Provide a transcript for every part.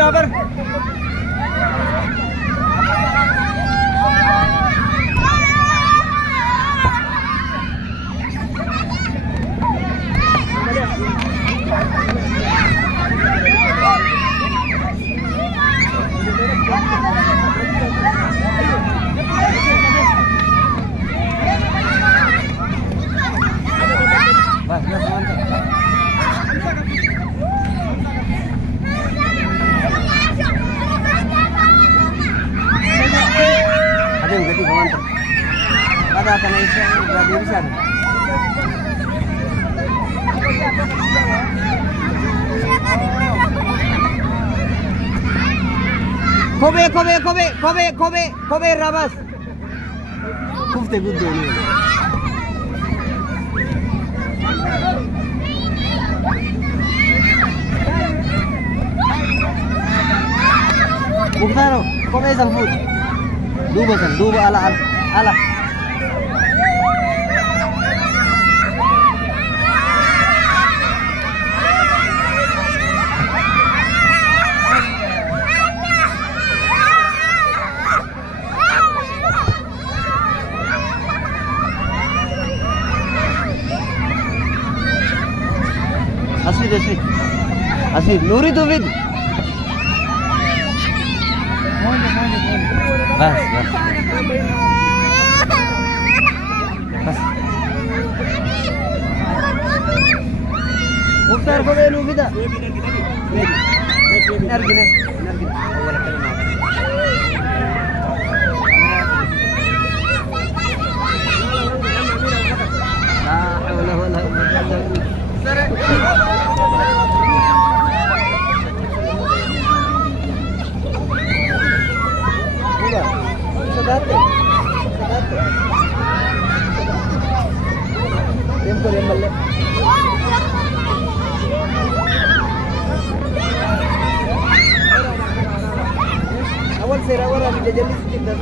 dabar. Ada yang gede kawan. Ada akan isa berada di sana. Kobe rabas. Kufte guddo ni. Buktaro, Kobe sang food. Duba ala. Asli, Nuri tu vid. Bas. Mukhtar ko belu vida. Benar gini. Awal kali. La haula wala quwwata illa billah. Sedate. Tempo yang melek. Awal serawar ada jadi sedikit.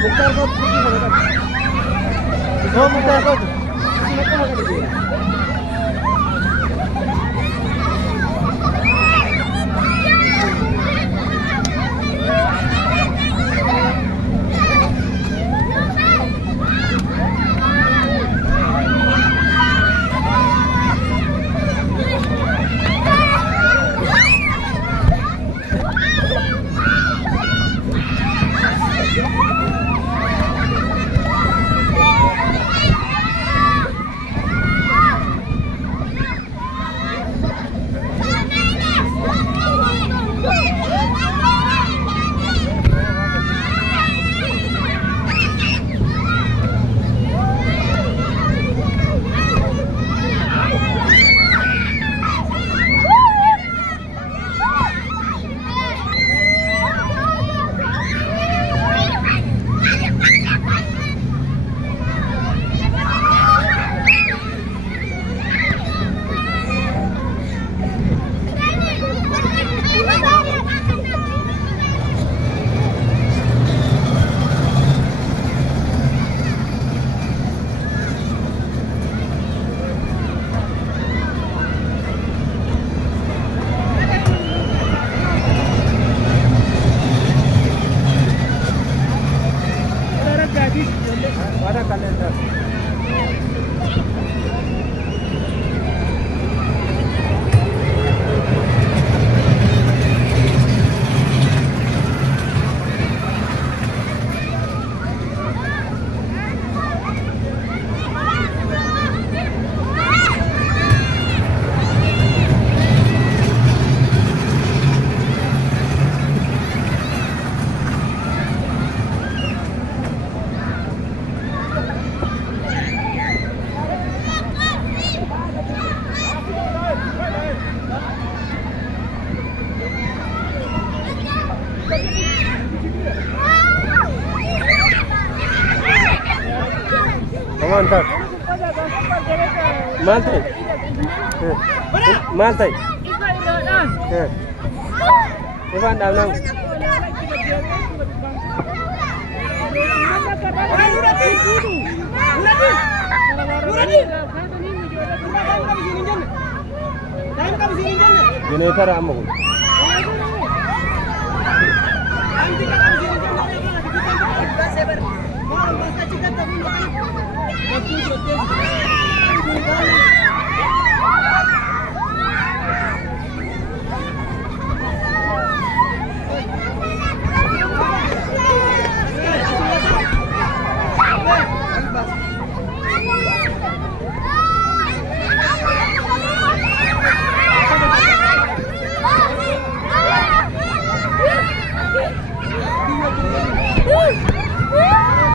Mukhtar kau pergi mana? Oh, Mukhtar kau. Siapa nak dia? Ada kalender. Mantap. Mantai. Mantai. Ivan daw nang. Generator amma kun.